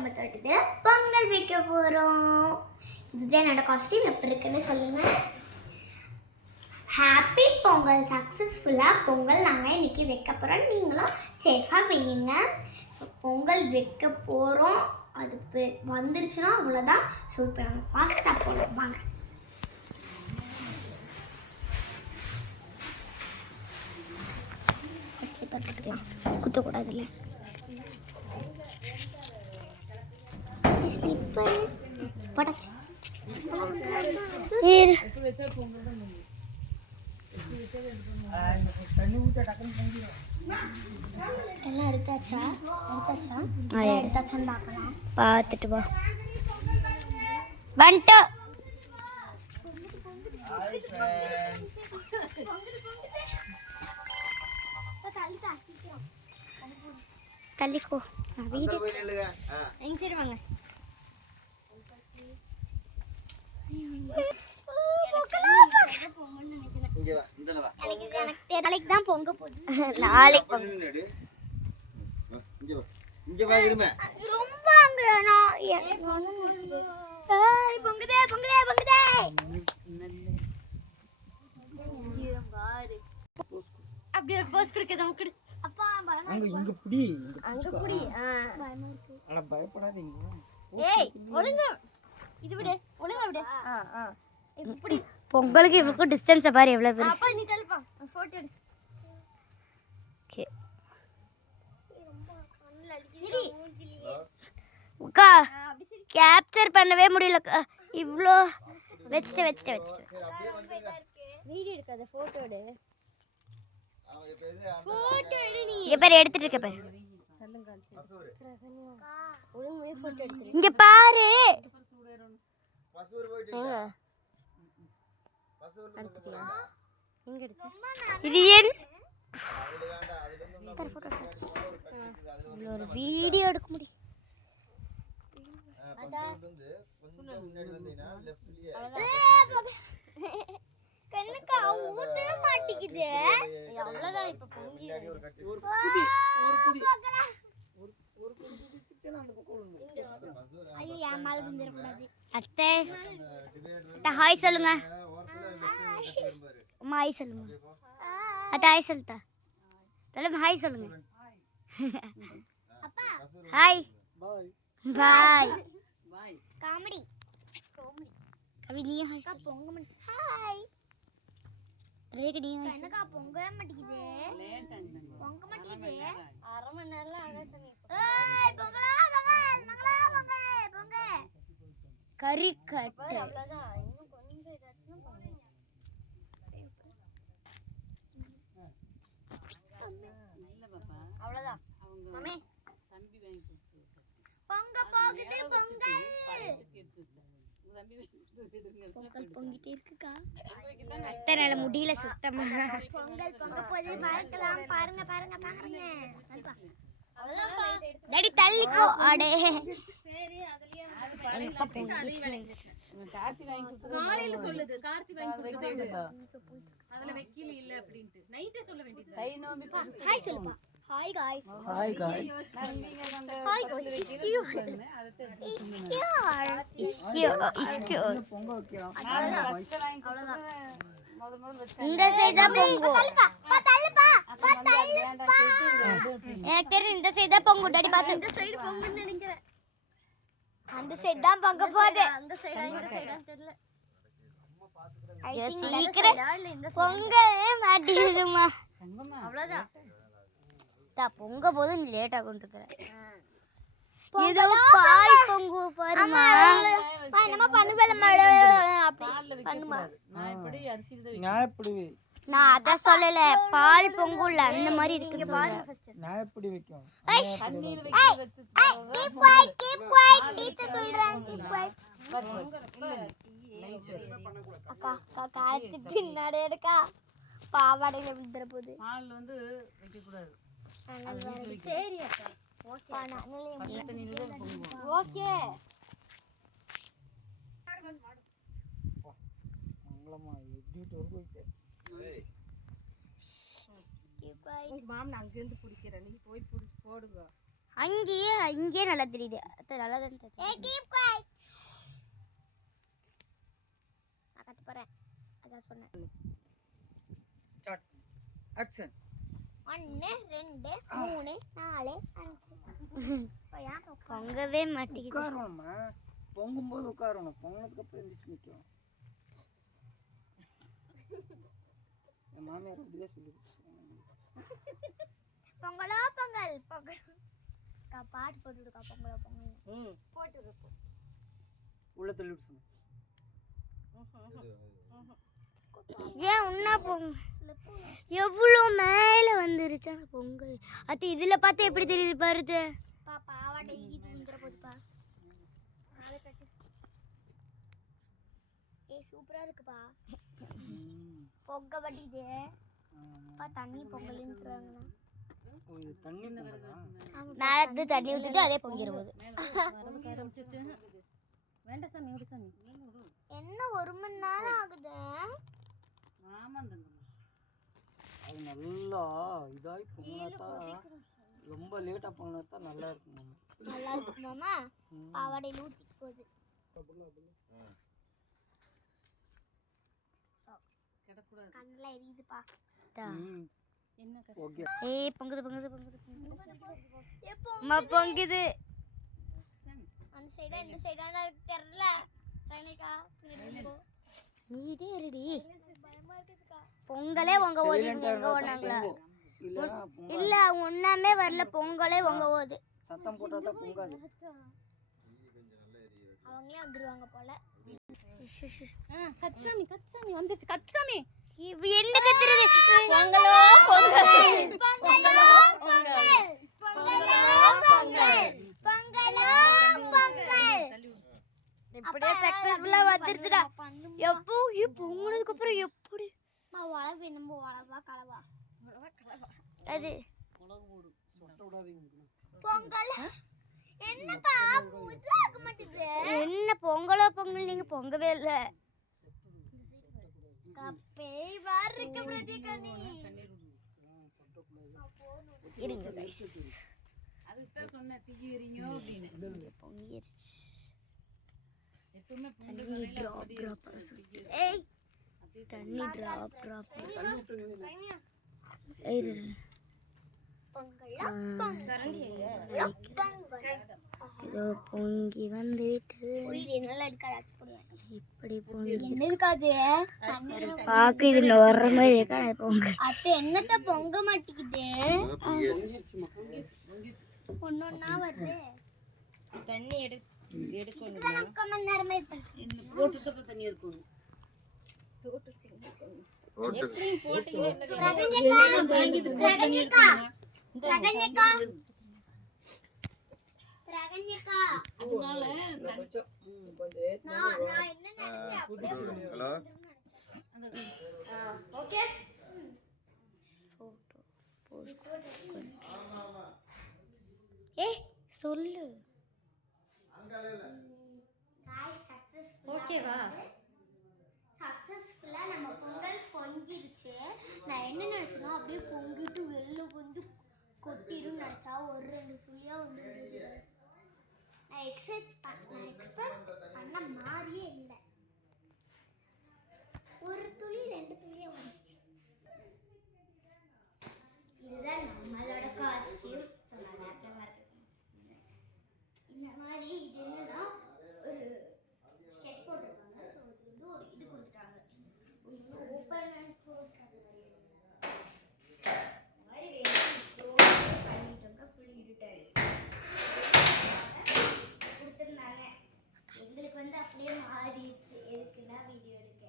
நம்ம தொட்டுட்டு பொங்கல் வைக்க போகிறோம். இதுதான் என்னோட காஸ்டியூம். எப்படி இருக்குன்னு சொல்லுங்கள். ஹாப்பி பொங்கல். சக்ஸஸ்ஃபுல்லாக பொங்கல் நாங்கள் இன்றைக்கி வைக்க போகிறோம். நீங்களும் சேஃபாக வையுங்க. பொங்கல் வைக்க போகிறோம். அது வந்துருச்சுன்னா அவ்வளோதான். ஸோ இப்போ நம்ம ஃபாஸ்ட்டாக போகலாம் வாங்க. குத்தக்கூடாதுல்ல. எல்லாம் எடுத்தாச்சான்னு பார்க்கலாம். பார்த்துட்டு வா. வந்துட்டு தள்ளிக்கோ. வீடு எங்க சைடு வாங்க. நாளைக்கு தான் பொங்க போகுது. நாளைக்கு ரொம்ப பொங்குதே பொங்குதே பொங்குதே. அப்படி ஒரு போஸ் கொடுக்குது நமக்கு. அப்பா அங்க இங்க புடி அங்க புடி. அட பயப்படாதீங்க. ஏய் ஒழுங்கா இது விடு. ஒழுங்கா விடு. இப்படி பொங்கலுக்கு இவளுக்கு டிஸ்டன்ஸ் பாரு எவ்வளவு பெருசு. அப்பா நீ தள்ளுப்பா. போட்டோ எடு. ஓகே. சரி உக்கா கேப்சர் பண்ணவே முடியல. இவ்ளோ வெச்சிட்டு வீடியோ எடுக்காத. போட்டோ எடு. போட்டோ எடு. நீ இங்க பாரு எடுத்துட்டு இருக்க பாரு. ஒழுங்கா போட்டோ எடுத்து. இங்க பாரு. இது ஏன் ஒரு வீடியோ எடுக்க முடியும். கண்ணுக்கு ஊத்தவே மாட்டிக்குது. அவ்வளவுதான். இப்ப பொங்கி அத்தை ஹாய் சொல்லுங்க. அம்மா ஹாய் சொல்லுங்க. அத்தை ஹாய் சொல்லுதா. தலை ஹாய் சொல்லுங்க. Hi bye comedy. கவி நீ ஹாய் பொங்க மாட்டே. ஹாய் ரேகடி என்னக்கா பொங்கவே மாட்டேங்குது. பொங்க மாட்டேங்குது. அரை மணி நேரம் ஆகாசமே. ஏய் பொங்கலா பொங்கல் மங்களா பொங்கல் பொங்க கறி கட்டு. அவ்வளவுதான். இன்னும் கொஞ்சம் இதாச்சும் பொங்க. நல்ல பாப்பா. அவ்வளவுதான். மாமே தம்பி வாங்கி கொடுத்து பொங்க போகுது பொங்கல். பொங்கல் பொங்கிட்டே இருக்குக்கா. அத்தனால முடியல சுத்தமா. பொங்கல் பொங்க போது பார்க்கலாம். பாருங்க பாருங்க பாருங்க. டேடி தள்ளிக்கோ. அடே சரி அதுலயே என்னப்பா பொங்கிச்சு. கார்த்தி வாங்கி கொடுத்தது காலையில சொல்லுது. கார்த்தி வாங்கி கொடுத்தது அதுல வெக்கில இல்ல அப்படினு நைட்டே சொல்ல வேண்டியது. ஹாய் சொல்லுப்பா. Hi guys. Hi guys. Hi guys. இஸ்கியூ பொங்க வைக்கலாம். அவ்வளவுதான். இந்த சைடா பொங்கு. பா தள்ளுப்பா. பா தள்ளுப்பா. எனக்கு தெரியும் இந்த சைடா பொங்கு. டாடி பாத்து. இந்த சைடு பொங்குன்னு நினைக்கிறேன். அந்த சைடு தான் பொங்க போகுது. அந்த சைடா இந்த சைடா தெரியல. சீக்கிரம் பொங்கவே மாட்டேங்குதுமா. அவ்வளவுதான். பொங்க போது நீ லேட் ஆகும் இருக்கிற. ஏதோ பால் பொங்கு பாருமா. என்னமா பண்ணுவேல அப்படி பண்ணுமா. நான் எப்படி நான் அத சொல்லல. பால் பொங்குல அந்த மாதிரி இருக்கு பாருங்க. ஃபர்ஸ்ட் நான் எப்படி வைக்கும். தண்ணில வச்சு கீப் குவைட் டீச்சர் சொல்றாங்க. Keep quiet. அக்கா காத்து பின்னாடி இருக்கா. பாவாடையில விழுந்துற போகுது. பால் வந்து வைக்க கூடாது. சரி அக்கா. ஓகே தண்ணில தான் பொங்குவோம். ஓகே மங்களமா எடிட் வரைக்கும் வைக்க. மாமன் அங்க இருந்து குடிக்கிறேன். நீ போய் போடுங்க. அங்கேயே நல்லா தெரியுது. அது நல்லா தான் தெரியுது. நான் கத்த போறேன். அதான் சொன்னேன். Start action. 1 2 3 4 5 பொங்கவே மாட்டேங்குது. உட்காரணுமா? பொங்கும்போது உட்காரணும். பொங்கினதுக்கு அப்புறம் எந்திரிச்சு நிற்கும். என் மாமியார் அப்படியே சொல்லிடுச்சு. பொங்கலோ பொங்கல் பொங்கல் பாட்டு போட்டுருக்கா. பொங்கலோ பொங்கல் போட்டு உள்ள தள்ளி விட்டு சொன்னேன். ஏன் உன்னா எவ்வளோ மேலே வந்துருச்சா பொங்கல். அது இதில் பார்த்து எப்படி தெரியுது பாருது. பாவாடை வந்துட போதுப்பா. சூப்பரா இருக்குப்பா. பொங்க வட்டிது தண்ணி பொங்கல்ன்றாங்கண்ணா. மேலே தண்ணி ஊற்றிட்டு அதே பொங்கிற போது. வேண்டாம் சாமி, விடு சாமி. என்ன 1 மணி நேரம் ஆகுது. அது நல்லா இதாகி பொங்கினாத்தா, ரொம்ப லேட்டாக பொங்கினாத்தா நல்லா இருக்கும். நல்லா இருக்கும் மாமா. பாவாடையில் ஊற்றிட்டு போகுது. கண்ணில் எரியுதுப்பா. ஏய் பொங்குது பொங்குது பொங்குது அம்மா பொங்குது. அந்த சைடா இந்த சைடான தெரியல. நீதே இருடி. பொங்கலே உங்க ஓதி எங்க ஓடுனாங்களா? இல்ல ஒண்ணாமே வரல. பொங்கலே உங்க ஓது. சத்தம் போட்டாதான் பொங்காது. அவங்களே வந்துருவாங்க போல. கச்சாமி கச்சாமி வந்துச்சு. கச்சாமி என்ன கத்துறது? பொங்கலோ பொங்கல் பொங்கலோ பொங்கல் பொங்கலோ பொங்கல் பொங்கலோ பொங்கல். இப்படியே சக்சஸ்ஃபுல்லா வந்துருச்சுடா. எப்போ பொங்குனதுக்கு அப்புறம் எப்படி வளவு நம்ம வளவா கலவா அது பொங்கல். என்னப்பா முட்டாக மாட்டேங்குது. என்ன பொங்கலோ பொங்கல் நீங்க பொங்கவே இல்ல. கப்பேய் வார் இருக்க பிரதிகனி இருங்க गाइस. அதுக்கு தான் சொன்னேன் திகிரிங்க அப்படினு. பொங்கிருச்சு. எப்பவுமே தண்ணி டிராப் ஏய் தண்ணி டிராப் ஏய் இதோ பொங்கி வந்துட்டு இப்படி பொங்கி பாக்கு இது வர்ற மாதிரி இருக்கா. பொங்கல் அது என்னத்த பொங்க மாட்டேங்குது. ஒன்னொன்னா வருது. தண்ணி எடுக்கணும். 3 மணி நேரமே போட்டுட்டு தண்ணி எடுக்கணும். சொல்லு. ஓகேவா? சக்சஸ்ஃபுல்லா நம்ம பொங்கல் பொங்கிருச்சு. நான் என்ன நினைச்சேன்னா அப்படியே பொங்கிட்டு வெளில வந்து கொட்டிரும் நினைச்சா 1-2 துளியா வந்து நான் எக்ஸ்பெக்ட் பண்ண மாதிரியே இல்லை. 1 துளி 2 துளியா வந்துச்சு. இதுதான் நம்மளோட காஸ்டியூம். இந்த மாதிரி இது என்னன்னா ஒரு செட் போட்டிருக்காங்க. ஸோ இது வந்து ஒரு இது கொடுத்துட்டாங்க. ஓப்பன் அண்ட் போட்டுருக்காங்க. இந்த மாதிரி வேணும் பண்ணிட்டோம்னா ஃபுல் இருட்டாயிடும் கொடுத்துருந்தாங்க. எங்களுக்கு வந்து அப்படியே மாறிடுச்சு. எதுக்குன்னா வீடியோ எடுக்க.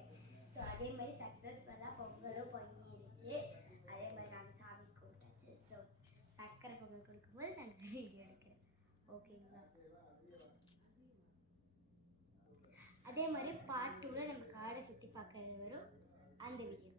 ஸோ அதே மாதிரி சக்ஸஸ்ஃபுல்லாக பொங்கலும் பொங்கிருச்சு. அதே மாதிரி நாங்கள் சாமி கும்பிட்டாச்சு. ஸோ சக்கரை பொங்கல் கொடுக்கும்போது நாங்கள் வீடியோ எடுக்கிறேன். ஓகேங்களா? அதே மாதிரி பார்ட் 2ல நம்ம காடை சுற்றி பார்க்கறது வரும். அந்த வீடியோ